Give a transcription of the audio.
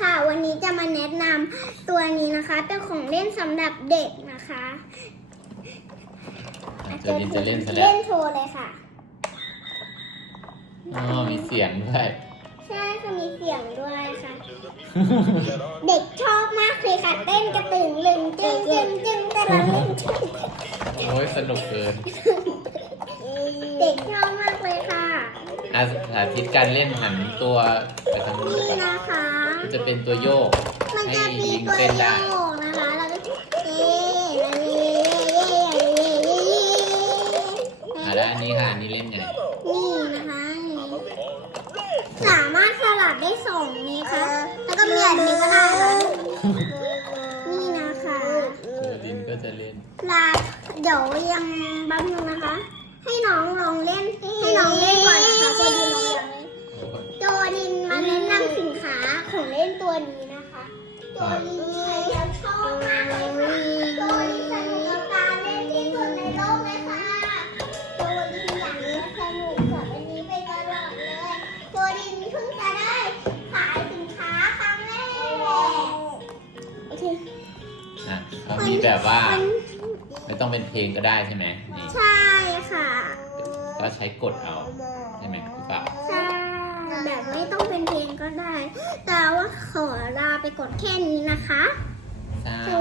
ค่ะ วันนี้จะมาแนะนำตัวนี้นะคะ เป็นของเล่นสำหรับเด็กนะคะอะเจอดินจะเล่นซะแล้ว เล่นโชว์เลยค่ะ อ๋อ มีเสียงด้วย ใช่ค่ะมีเสียงด้วยค่ะ เด็กชอบมากเลยค่ะ เต้นกระตึงลึงจึ้งจึ้งจึ้งแต่ละลึงจึ้งโอ้ยสนุกเกินเด็กชอบมากเลยค่ะ อาสาธิตการเล่นหันตัวไปทางนู้นนี่ก่อนนะคะ มันจะเป็นตัวโยก มันให้จะมียิงตัวเต้นโยได้กนะคะแล้วก็เอ๊ะแล้วเอ๊ะเอ๊ะเอ๊ะเอ๊ะเอ๊ะเอ๊ะอะแล้วอันนี้ค่ะ อันนี้เล่นไง นี่นะคะ สามารถสลับได้สองนี้ค่ะ แล้วก็มีแบบนี้ก็ได้ค่ะนี่นะคะเจอดินก็จะเล่นลาเดี๋ยวยังแป๊บนึงนะคะ นตัวนี้นะคะโจดินใช้แล้วชอบมากเลยค่ะโจดินสนุกกับการเล่นที่สุดในโลกเลยค่ะโจดินอย่ากจะสนุกกับอันนี้ไปตลอดเลยโจดินเพิ่งจะได้ขายสินค้าครั้งแรกโอเคอะเขามีแบบว่า ไม่ต้องเป็นเพลงก็ได้ใช่ไหมนี่ใช่ค่ะ ก็ใช้กดเอา ใช่ไหมหรือเปล่า ก็ได้ แต่ว่าขอลาไปก่อนแค่นี้นะคะสวัสดีค่ะ